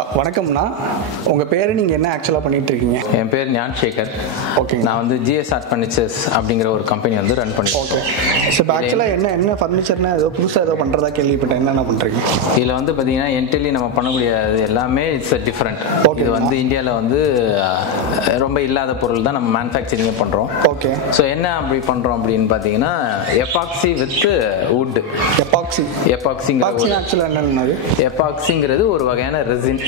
வணக்கம்ண்ணா, உங்கள் பேர் நீங்கள் என்ன ஆக்சுவலாக பண்ணிட்டு இருக்கீங்க? என் பேர் ஞான்சேகர். ஓகே, நான் வந்து GSR ஃபர்னிச்சர்ஸ் அப்படிங்கிற ஒரு கம்பெனி வந்து ரன் பண்ணிட்டேன். ஓகே. ஸோ இப்போ ஆக்சுவலாக என்ன ஃபர்னிச்சர்னா ஏதோ புதுசாக ஏதோ பண்ணுறதா கேள்விப்பட்டேன். என்னென்ன பண்ணுறீங்க இதில் வந்து பார்த்தீங்கன்னா என்டர்லி நம்ம பண்ணக்கூடிய எல்லாமே இட்ஸ் டிஃப்ரெண்ட். இது வந்து இந்தியாவில் வந்து ரொம்ப இல்லாத பொருள் தான் நம்ம மேனுஃபேக்சரிங்கே பண்ணுறோம். ஓகே. ஸோ என்ன அப்படி பண்ணுறோம் அப்படின்னு பார்த்தீங்கன்னா எபாக்சி வித் வுட். ஆக்சுவலாக என்னென்னது? எபாக்சிங்கிறது ஒரு வகையான ரெசின்.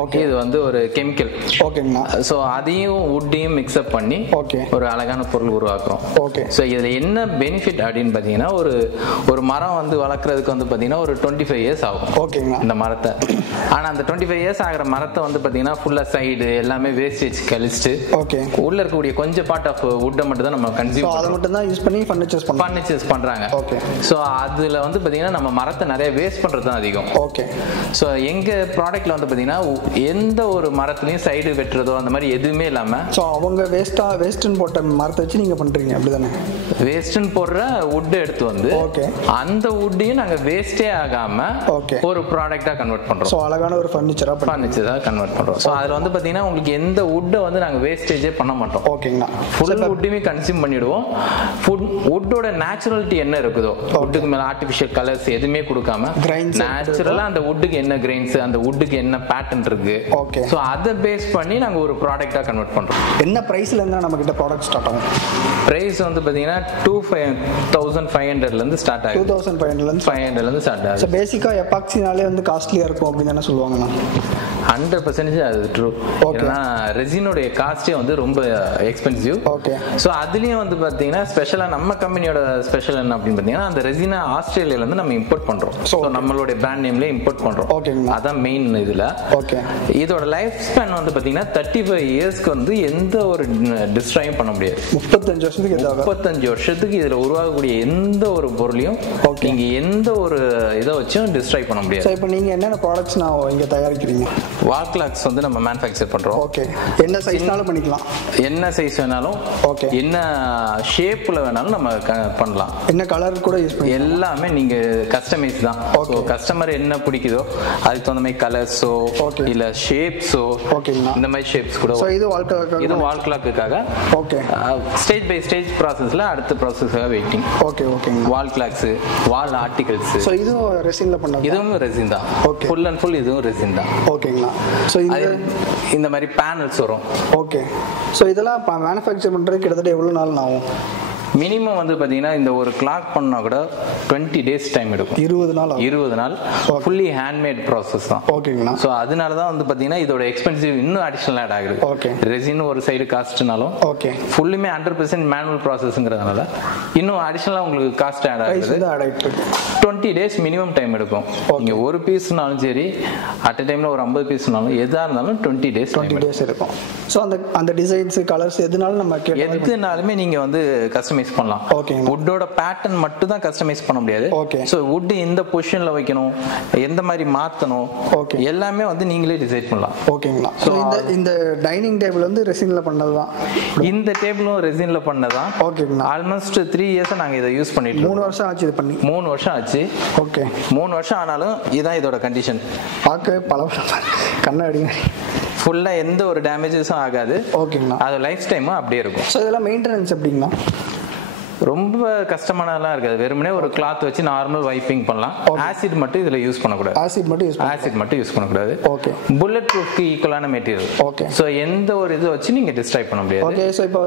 ஓகே. இது வந்து ஒரு கெமிக்கல். ஓகேங்கண்ணா. ஸோ அதையும் வுட்டையும் மிக்ஸ்அப் பண்ணி ஓகே ஒரு அழகான பொருள் உருவாக்குறோம். ஓகே. ஸோ இதில் என்ன பெனிஃபிட் அப்படின்னு பார்த்தீங்கன்னா ஒரு மரம் வந்து வளர்க்குறதுக்கு வந்து பார்த்தீங்கன்னா ஒரு 25 இயர்ஸ் ஆகும். ஓகேங்கண்ணா. இந்த மரத்தை. ஆனால் அந்த 25 இயர்ஸ் ஆகிற மரத்தை வந்து பார்த்தீங்கன்னா ஃபுல்லாக சைடு எல்லாமே வேஸ்டேஜ் கழிச்சிட்டு ஓகே உள்ள இருக்கக்கூடிய கொஞ்சம் பார்ட் ஆஃப் வுட்டை மட்டும் தான் நம்ம கன்சியூம் அதை மட்டும் தான் யூஸ் பண்ணி ஃபர்னிச்சர்ஸ் பண்ணுறாங்க. ஓகே. ஸோ அதில் வந்து பார்த்தீங்கன்னா நம்ம மரத்தை நிறைய வேஸ்ட் பண்ணுறது தான் அதிகம். ஓகே. ஸோ எங்கள் ப்ராடக்ட்ல வந்து பார்த்தீங்கன்னா எந்த ஒரு மரத்துலையும் சைடு வெட்டுறதோ அந்த மாதிரி எதுவுமே இல்லாமல். ஸோ அவங்க வேஸ்ட்டுன்னு போட்ட மரத்தை வச்சு நீங்கள் பண்ணுறீங்க அப்படி தானே? வேஸ்ட்டுன்னு போடுற வுட்டை எடுத்து வந்து ஓகே அந்த வுட்டையும் நாங்கள் வேஸ்டே ஆகாமல் ஓகே ஒரு ப்ராடக்டாக கன்வெர்ட் பண்ணுறோம். ஸோ அழகான ஒரு ஃபர்னிச்சராக கன்வெர்ட் பண்ணுறோம். ஸோ அதில் வந்து பார்த்தீங்கன்னா உங்களுக்கு எந்த வுட்டை வந்து நாங்கள் வேஸ்டேஜே பண்ண மாட்டோம். ஓகேங்கண்ணா. ஃபுல் வுட்டையுமே கன்சியூம் பண்ணிடுவோம். வுட்டோட நேச்சுரலிட்டி என்ன இருக்குதோ, வுட்டுக்கு மேலே ஆர்டிஃபிஷியல் கலர்ஸ் எதுவுமே கொடுக்காம நேச்சுரலாக அந்த வுட்டுக்கு என்ன கிரெயின்ஸ், அந்த வுட்டுக்கு என்ன பேட்டர்ன் இருக்கு, ஓகே. ஸோ அதை பேஸ் பண்ணி நாங்கள் ஒரு ப்ராடக்டாக கன்வெர்ட் பண்ணுறோம். என்ன ப்ரைஸ்ல இருந்தால் நம்ம கிட்ட ப்ராடக்ட் ஸ்டார்ட் ஆகும்? ப்ரைஸ் வந்து பார்த்தீங்கன்னா 2500 ஸ்டார்ட் ஆகும். 2500 ஸ்டார்ட் ஆகும். ஸோ பேசிக்காக எபாக்சினாலே வந்து காஸ்ட்லியாக இருக்கும் அப்படின்னு தானே சொல்லுவாங்கண்ணா? 100% அது ட்ரூ. ஏன்னா ரெசினோடைய காஸ்டே வந்து ரொம்ப எக்ஸ்பென்சிவ். ஓகே. ஸோ அதுலேயும் வந்து பார்த்தீங்கன்னா ஸ்பெஷலாக நம்ம கம்பெனியோட ஸ்பெஷல் என்ன அப்படின்னு பார்த்தீங்கன்னா அந்த ரெசினை ஆஸ்திரேலியாவிலேருந்து நம்ம இம்போர்ட் பண்ணுறோம். ஸோ நம்மளுடைய பிராண்ட் நேம்லேயே இம்போர்ட் பண்ணுறோம். ஓகேங்களா. அதான் மெயின் இதில். ஓகே. இதோட லைஃப் ஸ்பேன் வந்து பார்த்தீங்கன்னா 35 இயர்ஸ்க்கு வந்து எந்த ஒரு டிஸ்ட்ராயும் பண்ண முடியாது. 35 வருஷத்துக்கு இதில் உருவாகக்கூடிய எந்த ஒரு பொருளையும் நீங்கள் எந்த ஒரு இதை வச்சும் டிஸ்ட்ராய் பண்ண முடியாது. ஸோ இப்போ நீங்கள் என்னென்ன ப்ராடக்ட்ஸ் நான் இங்கே தயாரிக்கிறீங்க? வால் கிளாக்ஸ் வந்து நம்ம மேனுஃபேக்சர் பண்றோம். ஓகே. என்ன சைஸ்னாலும் பண்ணிக்கலாம். என்ன சைஸ் வேணாலும், ஓகே. என்ன ஷேப்ல வேணாலும் நம்ம பண்ணலாம். என்ன கலர் கூட யூஸ் பண்ணி எல்லாமே நீங்க கஸ்டமைஸ் தான். ஸோ கஸ்டமர் என்ன பிடிக்குதோ அதுக்கு தகுந்த மாதிரி கலர்ஸோ இல்ல ஷேப்ஸோ இந்த மாதிரி ஷேப்ஸ் கூட. ஸோ இது வால் கிளாக்குக்காக ஓகே ஸ்டேஜ் பை ஸ்டேஜ் ப்ராசஸ்ல அடுத்த ப்ராசஸ்க்காக waiting. Okay okay. Wall clocks, wall articles. So இதுவும் ரெசின்ல பண்ணது? இதுவும் ரெசின் தான். ஃபுல் அண்ட் ஃபுல் இதுவும் ரெசின் தான். ஓகேங்களா. ஸோ இந்த மாதிரி பேனல்ஸ் வரும். ஓகே. ஸோ இதெல்லாம் மேனுஃபேக்சர் பண்ணுறது கிட்டத்தட்ட எவ்வளோ நாள் ஆகும்? மினிமம் வந்து பார்த்தீங்கன்னா இந்த ஒரு கிளாக் பண்ணா கூட 20 டேஸ் டைம் எடுக்கும். 20 நாள் ஃபுல்லி ஹேண்ட்மேட் ப்ராசஸ் தான். ஓகேங்களா. ஸோ அதனால தான் வந்து பார்த்தீங்கன்னா இதோட எக்ஸ்பென்சிவ் இன்னும் அடிஷனல் ஆட் ஆகுது. ஓகே. ரெசின் ஒரு சைடு காஸ்ட்னாலும் ஓகே ஃபுல்லுமே 100% மேனுவல் ப்ராசஸ்ங்கிறதுனால இன்னும் அடிஷனலாக உங்களுக்கு காஸ்ட் ஆட் ஆகுது. 20 டேஸ் மினிமம் டைம் எடுக்கும். நீங்கள் ஒரு பீஸ்னாலும் சரி, அட் டைமில் ஒரு 50 பீஸ்னாலும் எதாக இருந்தாலும் 20 டேஸ் இருக்கும். ஸோ அந்த டிசைன்ஸ் கலர்ஸ் எதுனாலும் நம்ம எதுனாலுமே நீங்கள் வந்து கஸ்டமைஸ் பண்ணலாம். ஓகே. வுட்டோட பேட்டர்ன் மட்டும் தான் கஸ்டமைஸ் பண்ண முடியாது. ஓகே. சோ வுட் எந்த பொசிஷன்ல வைக்கணும், எந்த மாதிரி மாத்தணும், ஓகே, எல்லாமே வந்து நீங்களே டிசைட் பண்ணலாம். ஓகேங்களா. சோ இந்த டைனிங் டேபிள் வந்து ரெசின்ல பண்ணதுதான். இந்த டேபிளும் ரெசின்ல பண்ணதான். ஓகேங்களா. ஆல்மோஸ்ட் 3 இயர்ஸ் நாங்க இத யூஸ் பண்ணிட்டு 3 வருஷம் ஆச்சு இது பண்ணி. 3 வருஷம் ஆச்சு. ஓகே. 3 வருஷம் ஆனாலும் இதான் இதோட கண்டிஷன். பார்க்கவே கண்ணாடி ஃபுல்லா எந்த ஒரு டேமேஜஸும் ஆகாது. ஓகேங்களா. அது லைஃப் டைமும் அப்படியே இருக்கும். ஸோ இதெல்லாம் மெயின்டெனன்ஸ் எப்படிங்களா? ரொம்ப கஷ்டமானதெல்லாம் இருக்காது. வெறுமனே ஒரு கிளாத் வச்சு நார்மல் வைப்பிங் பண்ணலாம். ஆசிட் மட்டும் இதுல யூஸ் பண்ணக்கூடாது. ஆசிட் மட்டும் யூஸ் பண்ணக்கூடாது. ஓகே. புல்லட் ப்ரூஃப்க்கு ஈக்குவலான மெட்டீரியல். ஓகே. சோ எந்த ஒரு இது வச்சு நீங்க டிஸ்ட்ராய் பண்ண முடியாது. ஓகே. சோ இப்போ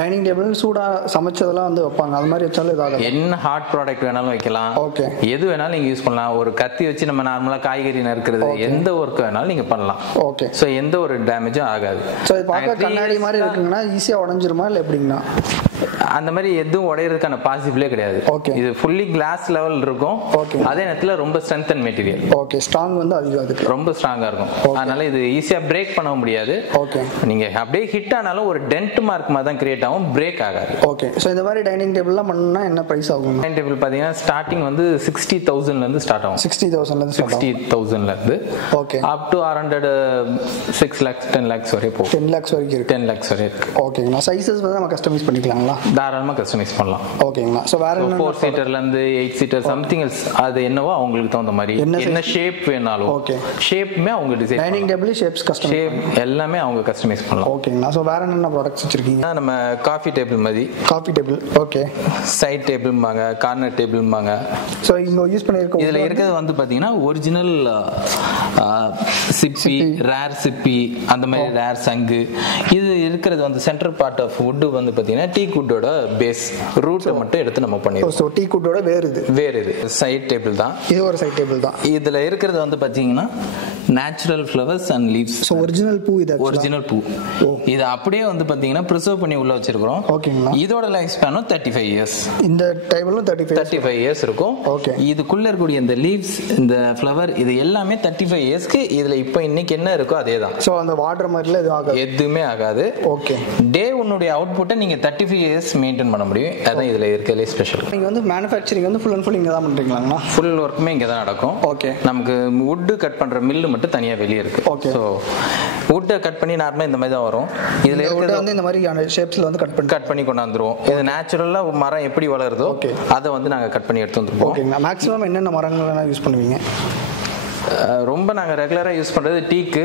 டைனிங் டேபிள் சூடா சமைச்சதெல்லாம் வந்து வைப்பாங்க. அது மாதிரி வச்சாலும் இதாக என்ன ஹாட் ப்ராடக்ட் வேணாலும் வைக்கலாம். ஓகே. எது வேணாலும் நீங்க யூஸ் பண்ணலாம். ஒரு கத்தி வச்சு நம்ம நார்மலா காய்கறி நறுக்கிறது, எந்த ஒர்க் வேணாலும் நீங்க பண்ணலாம். ஓகே. சோ எந்த ஒரு டேமேஜும் ஆகாது. சோ இது பார்க்க கண்ணாடி மாதிரி இருக்குங்கன்னா ஈஸியா உடைஞ்சிருமா இல்ல எப்படின்னா? அந்த மாதிரி எதுவும் உடையறதுக்கான பாசிபிளே கிடையாது. இது ஃபுல்லி கிளாஸ் லெவல் இருக்கும். அதே நேரத்தில் ரொம்ப strength and material. Okay. Strong வந்து அதிகம், அதுக்கு ரொம்ப ஸ்ட்ராங்கா இருக்கும். அதனால இது ஈஸியா பிரேக் பண்ண முடியாது. ஓகே. நீங்க அப்படியே ஹிட் ஆனாலும் ஒரு டென்ட் மார்க் மாதிரி தான் கிரியேட் ஆகும், பிரேக் ஆகாது. ஓகே. சோ இந்த மாதிரி டைனிங் டேபிள்லாம் பண்ணனும்னா என்ன பிரைஸ் ஆகும்? டைனிங் டேபிள் பாத்தீங்கன்னா ஸ்டார்டிங் வந்து 60,000 ல இருந்து ஸ்டார்ட் ஆகும். 60,000 ல இருந்து okay, up to 6 lakhs 10 lakhs வரை போகும். 10 lakhs வரைக்கும் இருக்கு. 10 lakhs வரை இருக்கு. ஓகேங்களா. சைஸஸ் வந்து நம்ம கஸ்டமைஸ் பண்ணிக்கலாங்களா? ஓகேங்களா? தாராளமாக கஸ்டமைஸ் பண்ணலாம். ஓகேங்களா? ஸோ வேற 4 சீட்டர்லேருந்து 8 சீட்டர் சம்திங் எல்ஸ் அது என்னவோ அவங்களுக்கு தகுந்த மாதிரி என்ன ஷேப் வேணாலும் ஓகே ஷேப்புமே அவங்க design dining table shapes custom shape எல்லாமே அவங்க கஸ்டமைஸ் பண்ணலாம். ஓகேங்களா? ஸோ வேற என்னென்ன ப்ராடக்ட்ஸ் வச்சிருக்கீங்க? நம்ம காஃபி டேபிள் மாதிரி காஃபி டேபிள் ஓகே சைட் டேபிள்பாங்க கார்னர் டேபிள்பாங்க. ஸோ இங்கே யூஸ் பண்ணியிருக்கோம் இதில் இருக்கிறது வந்து பார்த்தீங்கன்னா ஒரிஜினல் சிப்பி ரேர் சிப்பி அந்த மாதிரி ரேர் சங்கு. இது இருக்கிறது வந்து சென்ட்ரல் பார்ட் ஆஃப் வுட் வந்து பார்த்தீங்கன்னா டீக் வுட்டோட பேஸ் ரூட்டை மட்டும் எடுத்து நம்ம பண்ணிடுவோம். ஸோ டீக் வுட்டோட வேறு இது சைட் டேபிள் தான். இது ஒரு சைட் டேபிள் தான். இதில் இருக்கிறது வந்து பார்த்தீங்கன்னா natural flowers and leaves. So original பூ இது ஒரிஜினல் பூ. இது அப்படியே வந்து பார்த்தீங்கன்னா ப்ரிசர்வ் பண்ணி உள்ள வச்சிருக்கிறோம். ஓகேங்களா? இதோட லைஃப் ஸ்பேனும் 35 இயர்ஸ். இந்த டேபிளும் 35 இயர்ஸ் இருக்கும். ஓகே. இதுக்குள்ள இருக்கக்கூடிய இந்த லீவ்ஸ் இந்த ஃப்ளவர் இது எல்லாமே 35 இயர்ஸ்க்கு. இதுல இப்போ இன்னைக்கு என்ன இருக்கோ அதே தான். ஸோ அந்த வாட்டர் மாதிரில எதுவுமே ஆகாது. ஓகே. டே உன்னுடைய அவுட்புட்டை நீங்க 35 இயர்ஸ் மெயின்டைன் பண்ண முடியும். அதான் இதுல இருக்கலே ஸ்பெஷல். நீங்க வந்து மேனுஃபேக்சரிங் வந்து ஃபுல் அண்ட் ஃபுல் இங்க தான் பண்றீங்களா? ஃபுல் ஒர்க்குமே இங்க தான் நடக்கும். ஓகே. நமக்கு வுட் கட் பண்ற மில்லு மட்டும் தனியா வெளியே இருக்கு. ஓகே. ஸோ வுட்டை கட் பண்ணி நார்மலா இந்த மாதிரி தான் வரும். இதுல இருக்கிறது வந்து இந்த மாதிரி ஷேப்ஸ்ல வந்து கட் பண்ணி கொண்டாந்துருவோம். இது நேச்சுரலா மரம் எப்படி வளருதோ அதை வந்து நாங்க கட் பண்ணி எடுத்து வந்துருப்போம். ஓகே. மேக்ஸிமம் என்னென்ன மரங்கள் யூஸ் பண்ணுவீங்க? ரொம்ப நாங்கள் ரெகுலராக யூஸ் பண்ணுறது டீக்கு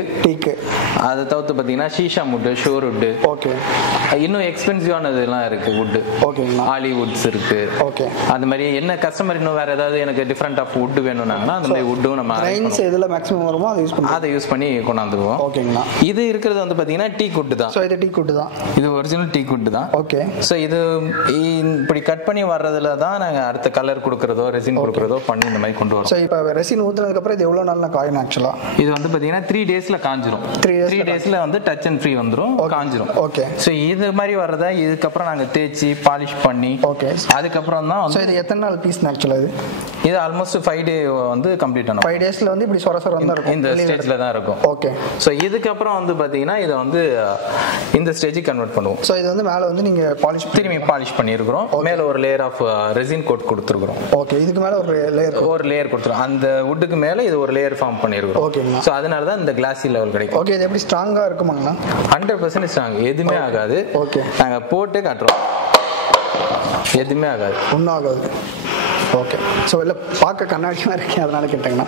அதை தவிர்த்து பார்த்தீங்கன்னா Sheesha wood sure wood. Okay. இன்னும் எக்ஸ்பென்சிவானதுலாம் இருக்குது வுட்டு. ஓகேங்களா? ஹாலிவுட்ஸ் இருக்குது. ஓகே. அந்த மாதிரி என்ன கஸ்டமர் இன்னும் வேறு ஏதாவது எனக்கு டிஃப்ரெண்ட் ஆஃப் வுட் வேணும்னாங்கன்னா அந்த மாதிரி வுட்டும் நம்ம இதில் மேக்ஸிமம் வருமோ அதை யூஸ் பண்ணி கொண்டாந்துருவோம். ஓகேங்களா? இது இருக்கிறது வந்து பார்த்தீங்கன்னா டீக் வுட்டு தான். ஸோ இது டீக் வுட்டு தான். இது ஒரிஜினல் டீக் வுட்டு தான். ஓகே. ஸோ இது இப்படி கட் பண்ணி வர்றதுல தான் நாங்கள் அடுத்த கலர் கொடுக்குறதோ ரெசின் கொடுக்குறதோ பண்ணி இந்த மாதிரி கொண்டு வரோம். ஸோ இப்போ ரெசின் ஊற்றுனதுக்கப்புறம் இது எவ்வளோ நாள் காயின் ஆக்சுவலாக? இது வந்து பாத்தீங்கன்னா 3 டேஸ்ல காஞ்சிரும். 3 டேஸ்ல வந்து டச் அண்ட் ஃப்ரீ வந்துரும், காஞ்சிரும். ஓகே. சோ இது மாதிரி வரதா இதுக்கப்புறம் நாங்க தேய்ச்சி பாலிஷ் பண்ணி ஓகே அதுக்கப்புறம் தான் வந்து. இது எத்தனை நாள் பீஸ் ஆக்சுவலா? இது ஆல்மோஸ்ட் 5 டே வந்து கம்ப்ளீட் ஆகும். 5 டேஸ்ல வந்து இப்படி சொர சொர வந்து இருக்கும். இந்த ஸ்டேஜ்ல தான் இருக்கும். ஓகே. சோ இதுக்கப்புறம் வந்து பாத்தீங்கன்னா இத வந்து இந்த ஸ்டேஜுக்கு கன்வெர்ட் பண்ணுவோம். சோ இது வந்து மேல வந்து நீங்க திரும்பி பாலிஷ் பண்ணியிருக்கிறோம். மேல ஒரு லேயர் ஆஃப் ரெசின் கோட் கொடுத்துருக்கோம். ஓகே. இதுக்கு மேல ஒரு லேயர் கொடுத்துருக்கோம். அந்த வுட்டுக்கு மேல இது ஒரு லேயர் ஃபார்ம் பண்ணியிருக்கிறோம். ஓகே. சோ அதனால தான் இந்த கிளாஸி லெவல் கிடைக்கும். ஓகே. இது எப்படி ஸ்ட்ராங்கா இருக்குமாங்கண்ணா? 100% ஸ்ட்ராங். எதுவுமே ஆகாது. ஓகே. நாங்க போட்டு காட்டுறோம். எதுவுமே ஆகாது. ஒன்றும் ஆகாது. ஓகே. ஸோ இல்லை பார்க்க கண்ணாடியாக இருக்கேன் அதனால கேட்டேங்கண்ணா.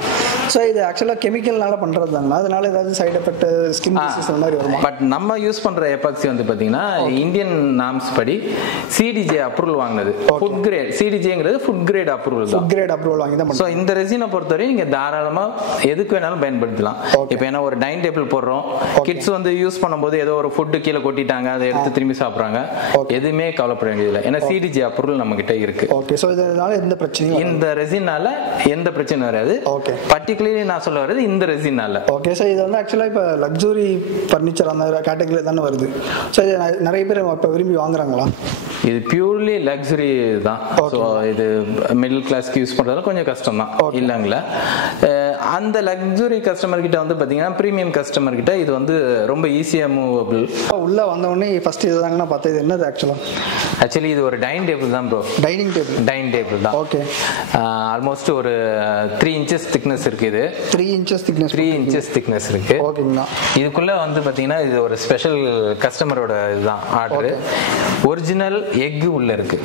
ஸோ இது ஆக்சுவலாக கெமிக்கல்னால பண்ணுறது தாங்கண்ணா. அதனால ஏதாவது சைடு எஃபெக்ட் ஸ்கின் டிசீஸ் அந்த மாதிரி வரும். பட் நம்ம யூஸ் பண்ணுற எபாக்சி வந்து பார்த்தீங்கன்னா இந்தியன் நாம்ஸ் படி சிடிஜே அப்ரூவல் வாங்கினது. ஃபுட் கிரேட் சிடிஜேங்கிறது ஃபுட் கிரேட் அப்ரூவல் தான். ஃபுட் கிரேட் அப்ரூவல் வாங்கி தான். ஸோ இந்த ரெசினை பொறுத்தவரை நீங்கள் தாராளமாக எதுக்கு வேணாலும் பயன்படுத்தலாம். இப்போ ஏன்னா ஒரு டைனிங் டேபிள் போடுறோம், கிட்ஸ் வந்து யூஸ் பண்ணும்போது ஏதோ ஒரு ஃபுட்டு கீழே கொட்டிட்டாங்க, அதை எடுத்து திரும்பி சாப்பிட்றாங்க, எதுவுமே கவலைப்பட வேண்டியதில்லை. ஏன்னா சிடிஜே அப்ரூவல் நம்ம கிட்ட இருக்கு. ஓகே. ஸோ இதனால எந்த பிரச்சனையும் இந்த ரெசினால எந்த பிரச்சனையும் வராது. ஓகே. பர்டிகுலர்லி நான் சொல்ல வரது இந்த ரெசினால. ஓகே. ஸோ இது வந்து ஆக்சுவலாக இப்போ லக்ஸுரி ஃபர்னிச்சர் அந்த கேட்டகரியில் தானே வருது. ஸோ இது நிறைய பேர் இப்போ விரும்பி வாங்குறாங்களா? இது பியூர்லி லக்ஸுரி தான். ஸோ இது மிடில் கிளாஸ்க்கு யூஸ் பண்ணுறது கொஞ்சம் கஷ்டம் தான் இல்லைங்களா? அந்த லக்ஸுரி கஸ்டமர் கிட்ட வந்து பார்த்தீங்கன்னா ப்ரீமியம் கஸ்டமர் கிட்ட இது வந்து ரொம்ப ஈஸியாக மூவபிள். உள்ளே வந்தவொடனே ஃபர்ஸ்ட் இது தாங்கன்னா பார்த்தா இது என்னது ஆக்சுவலி இது ஒரு டைனிங் டேபிள் தான் ப்ரோ. டைனிங் டேபிள் தான். ஓகே. ஆல்மோஸ்ட் ஒரு 3 inches திக்னஸ் இருக்கு. இது 3 inches திக்னஸ் இருக்கு. ஓகேங்களா? இதுக்குள்ள வந்து பார்த்தீங்கன்னா இது ஒரு ஸ்பெஷல் கஸ்டமரோட இதுதான் ஆர்டர். ஒரிஜினல் எக் உள்ள இருக்கு.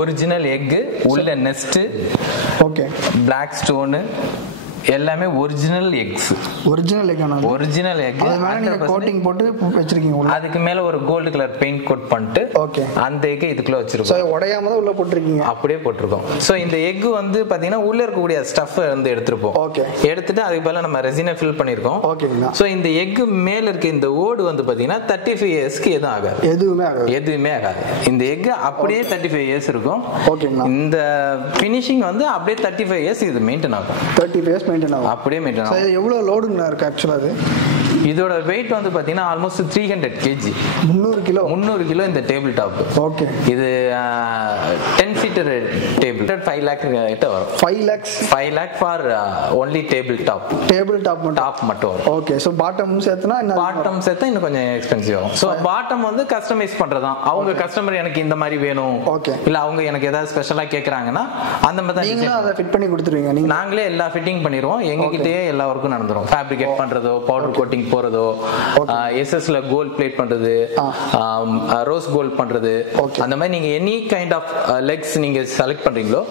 ஒரிஜினல் எக் உள்ள நெஸ்ட். ஓகே. பிளாக் ஸ்டோன் எல்லாமே original X. Original egg coating போட்டு வச்சிருக்கீங்க. அதுக்கு மேல ஒரு கோல்டு கலர் பெயிண்ட் கோட் பண்ணிட்டு ஓகே அந்த எக் இதுக்குள்ள வச்சிருக்கோம். உடையாம தான் உள்ள போட்டுருக்கீங்க. அப்படியே போட்டிருக்கோம். சோ இந்த எக் வந்து பாத்தீங்கன்னா உள்ள இருக்கக்கூடிய ஸ்டஃப் வந்து எடுத்துருப்போம். ஓகே. எடுத்துட்டு அதுக்கு பதிலா நம்ம ரெசினை ஃபில் பண்ணிருக்கோம். ஓகேங்களா? சோ இந்த எக் மேல இருக்க இந்த ஓடு வந்து பாத்தீங்கன்னா 35 இயர்ஸ்க்கு எதுவும் ஆகாது. எதுவுமே ஆகாது. இந்த எக் அப்படியே 35 இயர்ஸ் இருக்கும். ஓகேங்களா? இந்த ஃபினிஷிங் வந்து அப்படியே 35 இயர்ஸ் இது மெயின்டைன் ஆகும். 35 இயர்ஸ் அப்படியே மெயின்டைன் ஆகும். இது எவ்வளவு லோடுங்க இருக்கு ஆக்சுவலா? அது இதோட வெயிட் வந்து பாத்தீங்கன்னா ஆல்மோஸ்ட் 300 kg. 300 கிலோ இந்த டேபிள் டாப். ஓகே. இது 10 seater டேபிள் 5 lakh கிட்ட வரும். 5 lakh for only table top மட்டும் வரும். ஓகே. சோ பாட்டம் சேர்த்தா இன்னும் கொஞ்சம் எக்ஸ்பென்சிவ் ஆகும். சோ பாட்டம் வந்து கஸ்டமைஸ் பண்றதுதான். அவங்க கஸ்டமர் எனக்கு இந்த மாதிரி வேணும், இல்ல அவங்க எனக்கு ஏதாவது ஸ்பெஷலா கேக்குறாங்கன்னா அந்த மாதிரி நீங்க அதை ஃபிட் பண்ணி கொடுத்துருவீங்க. நாங்களே எல்லா ஃபிட்டிங் பண்ணிடுவோம். எங்க கிட்டயே எல்லா ஒர்க்கும் நடந்துரும். ஃபேப்ரிகேட் பண்றதோ, பவுடர் கோட்டிங் போறதோ, எஸ்எஸ்ல கோல்ட் பிளேட் பண்றது, ரோஸ் கோல்ட் பண்றது, அந்த மாதிரி நீங்க எனி கைண்ட் ஆஃப் லெக்ஸ் நீங்க செலக்ட் பண்றீங்களோ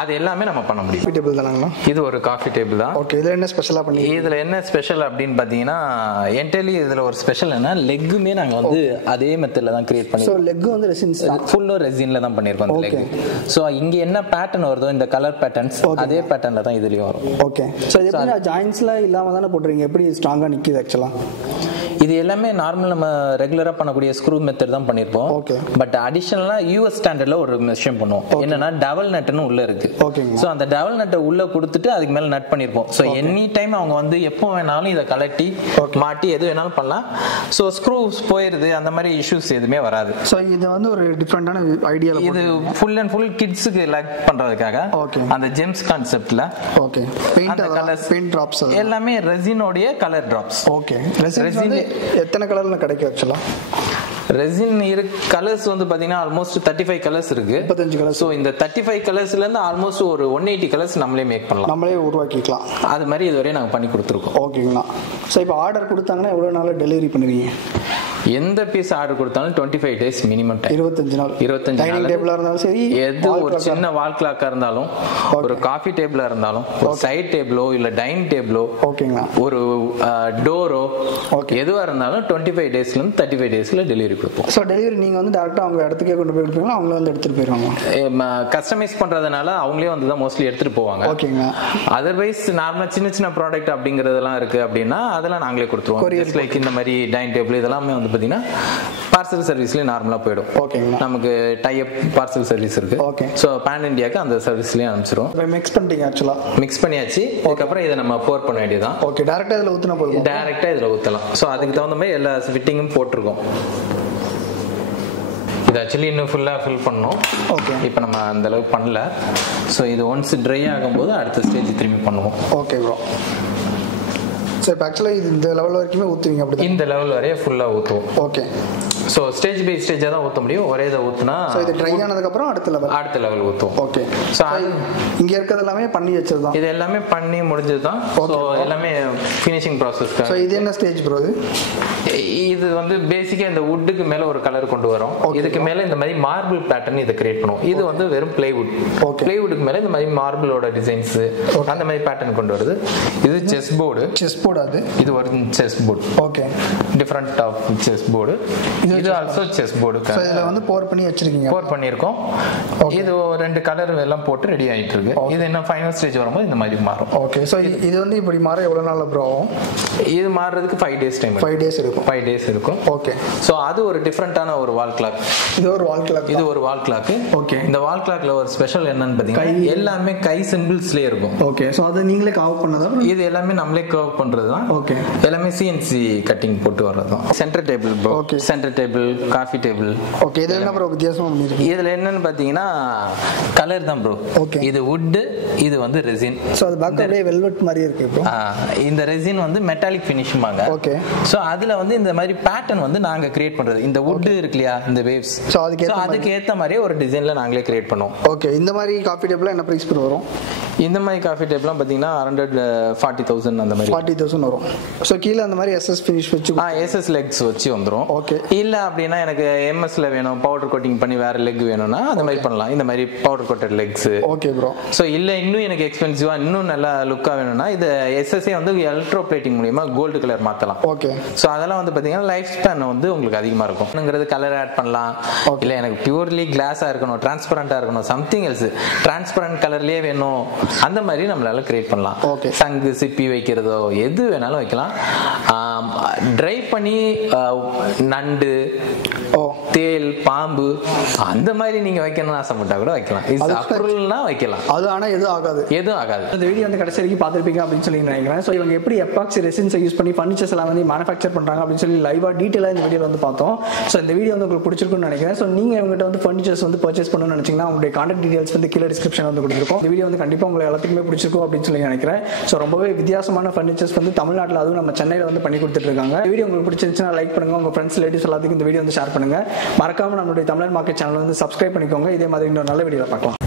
அது எல்லாமே நம்ம பண்ண முடியும். டேபிள் தானங்களா? இது ஒரு காஃபி டேபிள் தான். ஓகே. இதுல என்ன ஸ்பெஷலா பண்ணி? இதுல என்ன ஸ்பெஷல் அப்படின்னு பாத்தீங்கன்னா என்டையர்லி இதுல ஒரு ஸ்பெஷல் என்ன, லெக்குமே நாங்க வந்து அதே மெத்தட்ல தான் கிரியேட் பண்ணி. சோ லெக் வந்து ரெசின் ஃபுல்லா ரெசின்ல தான் பண்ணிருக்கோம் அந்த லெக். சோ இங்க என்ன பேட்டர்ன் வருதோ இந்த கலர் பேட்டர்ன்ஸ் அதே பேட்டர்ன்ல தான் இதுலயும் வரும். ஓகே. சோ இது எப்படி ஜாயின்ட்ஸ்ல இல்லாம தான போடுறீங்க? எப்படி ஸ்ட்ராங்கா நிக்குது ஆக்சுவலா? இது எல்லாமே நார்மல் நம்ம ரெகுலரா பண்ணக்கூடிய ஸ்க்ரூ மெத்தட் தான் பண்ணிருப்போம். பட் அடிஷனலா யூஎஸ் ஸ்டாண்டர்ட்ல ஒரு விஷயம் பண்ணுவோம். என்னன்னா டபுள் நட்னு உள்ள இருக்கு. சோ அந்த டபுள் நட்டை உள்ள கொடுத்துட்டு அதுக்கு மேல நட் பண்ணிருப்போம். சோ எனி டைம் அவங்க வந்து எப்போ வேணாலும் இதை கலட்டி மாட்டி எது வேணாலும் பண்ணலாம். சோ ஸ்க்ரூஸ் போயிருது அந்த மாதிரி இஷ்யூஸ் எதுவுமே வராது. சோ இது வந்து ஒரு டிஃபரெண்டான ஐடியா. இது ஃபுல் அண்ட் ஃபுல் கிட்ஸுக்கு லைக் பண்றதுக்காக அந்த ஜெம்ஸ் கான்செப்ட்ல பெயிண்ட் டிராப்ஸ் எல்லாமே ரெசினோட கலர் டிராப்ஸ். ஓகே. ரெசின் எத்தனை கலர்ல கிடைக்கும் ஆக்சுவலா? ரெசின் கலர்ஸ் வந்து பாத்தீங்கன்னா ஆல்மோஸ்ட் 35 கலர்ஸ் இருக்கு. 35 கலர்ஸ். சோ இந்த 35 கலர்ஸ்ல இருந்து ஆல்மோஸ்ட் ஒரு 180 கலர்ஸ் நம்மளே மேக் பண்ணலாம், நம்மளே உருவாக்கிக்கலாம். அது மாதிரி இதுவரை நாங்க பண்ணி கொடுத்துருக்கோம். ஓகேங்களா. சோ இப்போ ஆர்டர் கொடுத்தாங்கன்னா எவ்வளவு நாள்ல டெலிவரி பண்ணுவீங்க? எந்த பீஸ் ஆர்டர் கொடுத்தாலும் 25 டேஸ் மினிமம் டைம். 25 நாள். 25 டைனிங் டேபிளா இருந்தாலும் சரி, எது ஒரு சின்ன வால் கிளாக்கா இருந்தாலும், ஒரு காஃபி டேபிளா இருந்தாலும், ஒரு சைட் டேபிளோ இல்ல டைனிங் டேபிளோ, ஓகேங்களா, ஒரு டோரோ, எதுவா இருந்தாலும் 25 டேஸ்ல இருந்து 35 டேஸ்ல டெலிவரி கொடுப்போம். சோ டெலிவரி நீங்க வந்து டைரக்டா அவங்க இடத்துக்கே கொண்டு போய் கொடுப்பீங்களா, அவங்களே வந்து எடுத்துட்டு போயிடுவாங்க? கஸ்டமைஸ் பண்றதுனால அவங்களே வந்து தான் மோஸ்ட்லி எடுத்துட்டு போவாங்க. ஓகேங்க. அதர்வைஸ் நார்மலா சின்ன சின்ன ப்ராடக்ட் அப்படிங்கறதெல்லாம் இருக்கு அப்படின்னா அதெல்லாம் நாங்களே கொடுத்துருவோம். ஜஸ்ட் லைக் இந்த மாதிரி டைனிங் டேபிள் இதெல்லாமே வந்து பாத்தீங்கன்னா பார்சல் சர்வீஸ்லயே நார்மலா போயிடும். ஓகேங்களா. நமக்கு டை அப் பார்சல் சர்வீஸ் இருக்கு. ஓகே. சோ பான் இந்தியாக்கு அந்த சர்வீஸ்லயே அனுப்பிச்சிரும். மிக்ஸ் பண்ணிட்டீங்க ஆக்சுவலா? மிக்ஸ் பண்ணியாச்சு. அதுக்கப்புறம் இதை நம்ம போர் பண்ண வேண்டியதுதான். ஓகே. டைரக்டா இதுல ஊத்துனா போதும்? டைரக்டா இதுல ஊத்தலாம். சோ அதுக்கு தகுந்த மாதிரி எல்லா ஃபிட்டிங்கும் போட்டுருக்கோம். இது ஆக்சுவலி இன்னும் ஃபுல்லா ஃபில் பண்ணோம். ஓகே. இப்போ நம்ம அந்த அளவுக்கு பண்ணல. ஸோ இது ஒன்ஸ் ட்ரை ஆகும்போது அடுத்த ஸ்டேஜ் திரும்பி பண்ணுவோம். Okay bro. சரி, இப்போ ஆக்சுவலாக இது இந்த லெவல் வரைக்குமே ஊற்றுவீங்க? அப்படி இந்த லெவல் வரையே ஃபுல்லாக ஊற்றுவோம். ஓகே. ஸோ ஸ்டேஜ் பை ஸ்டேஜாக தான் ஊற்ற முடியும். ஒரே இதை ஊற்றுனா இது ட்ரை ஆனதுக்கப்புறம் அடுத்த லெவல் ஊற்றுவோம். ஓகே. ஸோ இங்கே இருக்கிறது எல்லாமே பண்ணி வச்சது தான்? இது எல்லாமே பண்ணி முடிஞ்சது தான். ஸோ எல்லாமே ஃபினிஷிங் ப்ராசஸ். ஸோ இது என்ன ஸ்டேஜ் ப்ரோ? இது வந்து பேசிக்காக இந்த வுட்டுக்கு மேலே ஒரு கலர் கொண்டு வரும். இதுக்கு மேலே இந்த மாதிரி மார்பிள் பேட்டர்ன் இதை கிரியேட் பண்ணுவோம். இது வந்து வெறும் பிளைவுட். பிளைவுட்டுக்கு மேலே இந்த மாதிரி மார்பிளோட டிசைன்ஸ் அந்த மாதிரி பேட்டர்ன் கொண்டு வருது. இது செஸ் போர்டு. அது இது ஒரு chess board. Okay. Different of chess board. இது ஆல்சோ செஸ் போர்டு. சோ இதல வந்து போர் பண்ணி வச்சிருக்கீங்க? போர் பண்ணிருக்கோம். இது ரெண்டு கலர் எல்லாம் போட்டு ரெடி ஆயிட்டு இருக்கு. இது என்ன ஃபைனல் ஸ்டேஜ் வரும்போது இந்த மாதிரி மாறும். ஓகே. சோ இது வந்து இப்படி மாற எவ்வளவு நாள் ப்ரோ ஆகும்? இது மாறதுக்கு 5 டேஸ் டைம். 5 டேஸ் இருக்கும். 5 டேஸ் இருக்கும். ஓகே. சோ அது ஒரு டிஃபரண்டான ஒரு வால் கிளாக். இது ஒரு வால் கிளாக். இது ஒரு வால் கிளாக். ஓகே. இந்த வால் கிளாக்ல ஒரு ஸ்பெஷல் என்னன்னு பாத்தீங்கன்னா எல்லாமே கை சிம்பிள்ஸ்லயே இருக்கும். ஓகே. சோ அது நீங்களே கர்வ் பண்ணதா? இது எல்லாமே நம்மளே கர்வ் பண்றதுதான். ஓகே. எல்லாமே CNC கட்டிங் போட்டு வர்றதுதான். Centre table bro. Okay. Centre table, coffee table. Okay. இதுல என்ன ப்ரோ வித்தியாசமா பண்ணிருக்கீங்க? இதுல என்னன்னு பாத்தீங்கன்னா கலர் தான் ப்ரோ. ஓகே. இது வுட், இது வந்து ரெசின். சோ அது பார்க்க அப்படியே வெல்வெட் மாதிரி இருக்கு ப்ரோ. இந்த ரெசின் வந்து மெட்டாலிக் ஃபினிஷ்மாங்க. ஓகே. சோ அதுல வந்து இந்த மாதிரி பேட்டர்ன் வந்து நாங்க கிரியேட் பண்றது. இந்த வுட் இருக்குலையா, இந்த வேவ்ஸ். சோ அதுக்கு ஏத்த மாதிரி ஒரு டிசைன்ல நாங்களே கிரியேட் பண்ணுவோம். ஓகே. இந்த மாதிரி காஃபி டேபிள் என்ன பிரைஸ் வரும்? இந்த மாதிரி காஃபி டேபிள்லாம் பாத்தீங்கன்னா 140,000 அந்த மாதிரி 40,000 வரும். சோ கீழ அந்த மாதிரி SS ஃபினிஷ் வச்சு SS லெக்ஸ் வச்சு வந்துரும். ஓகே. இல்ல அப்படினா எனக்கு MS ல வேணும், பவுடர் கோட்டிங் பண்ணி வேற லெக் வேணும்னா அந்த மாதிரி பண்ணலாம். இந்த மாதிரி powder coated legs. Okay bro. So இல்ல இன்னும் எனக்கு எக்ஸ்பென்சிவா இன்னும் நல்ல லுக்கா வேணும்னா இது SS வந்து எலக்ட்ரோ பிளேட்டிங் மூலமா கோல்ட் கலர் மாத்தலாம். ஓகே. சோ அதெல்லாம் வந்து பாத்தீங்கன்னா லைஃப் ஸ்பேன் வந்து உங்களுக்கு அதிகமா இருக்கும்ங்கிறது. கலர் ஆட் பண்ணலாம். இல்ல எனக்கு பியூர்லி கிளாஸா இருக்கணும், டிரான்ஸ்பரண்டா இருக்கணும், சம்திங் எல்ஸ் டிரான்ஸ்பரண்ட் கலர்லயே வேணும், அந்த மாதிரி நம்மளால கிரியேட் பண்ணலாம். சங்கு சிப்பி வைக்கிறதோ எது வேணாலும் வைக்கலாம். ட்ரை பண்ணி நண்டு, தேல், பாம்பு அந்த மாதிரி நீங்க வைக்கணும்னு ஆசைப்பட்டா கூட வைக்கலாம். இது அப்ரூவல்னா வைக்கலாம். அது ஆனா எதுவும் ஆகாது. இந்த வீடியோ வந்து கடைசி வரைக்கும் பார்த்திருப்பீங்க அப்படின்னு சொல்லி நினைக்கிறேன். ஸோ இவங்க எப்படி எப்பாக்சி ரெசின்ஸை யூஸ் பண்ணி ஃபர்னிச்சர்ஸ் எல்லாம் வந்து மேனுஃபேக்சர் பண்றாங்க அப்படின்னு சொல்லி லைவா டீட்டெயிலாக இந்த வீடியோ வந்து பார்த்தோம். ஸோ இந்த வீடியோ வந்து உங்களுக்கு பிடிச்சிருக்குன்னு நினைக்கிறேன். ஸோ நீங்க இவங்ககிட்ட வந்து ஃபர்னிச்சர்ஸ் வந்து பர்ச்சேஸ் பண்ணணும்னு நினைச்சீங்கன்னா உங்களுடைய கான்டாக்ட் டீடைல்ஸ் வந்து கீழே டிஸ்கிரிப்ஷன் வந்து கொடுத்துருக்கோம். இந்த வீடியோ வந்து கண்டிப்பா உங்களுக்கு எல்லாத்துக்குமே பிடிச்சிருக்கும் அப்படின்னு சொல்லி நினைக்கிறேன். ஸோ ரொம்பவே வித்தியாசமான ஃபர்னிச்சர்ஸ் வந்து தமிழ்நாட்டில் அதுவும் நம்ம சென்னையில் வந்து பண்ணி கொடுத்துட்டு இருக்காங்க. இந்த வீடியோ உங்களுக்கு பிடிச்சிருந்துச்சுன்னா லைக் பண்ணுங்க, உங்க ஃப்ரெண்ட்ஸ் ரிலேட்டிவ்ஸ் எல்லாத்துக்கும் இந்த வீடியோ வந்து ஷேர் பண்ணுங்க. மறக்காம நம்மளுடைய தமிழர் மார்க்கெட் சேனல் வந்து சப்ஸ்கிரைப் பண்ணிக்கோங்க. இதே மாதிரி இன்னொரு நல்ல வீடியோல பார்க்கலாம்.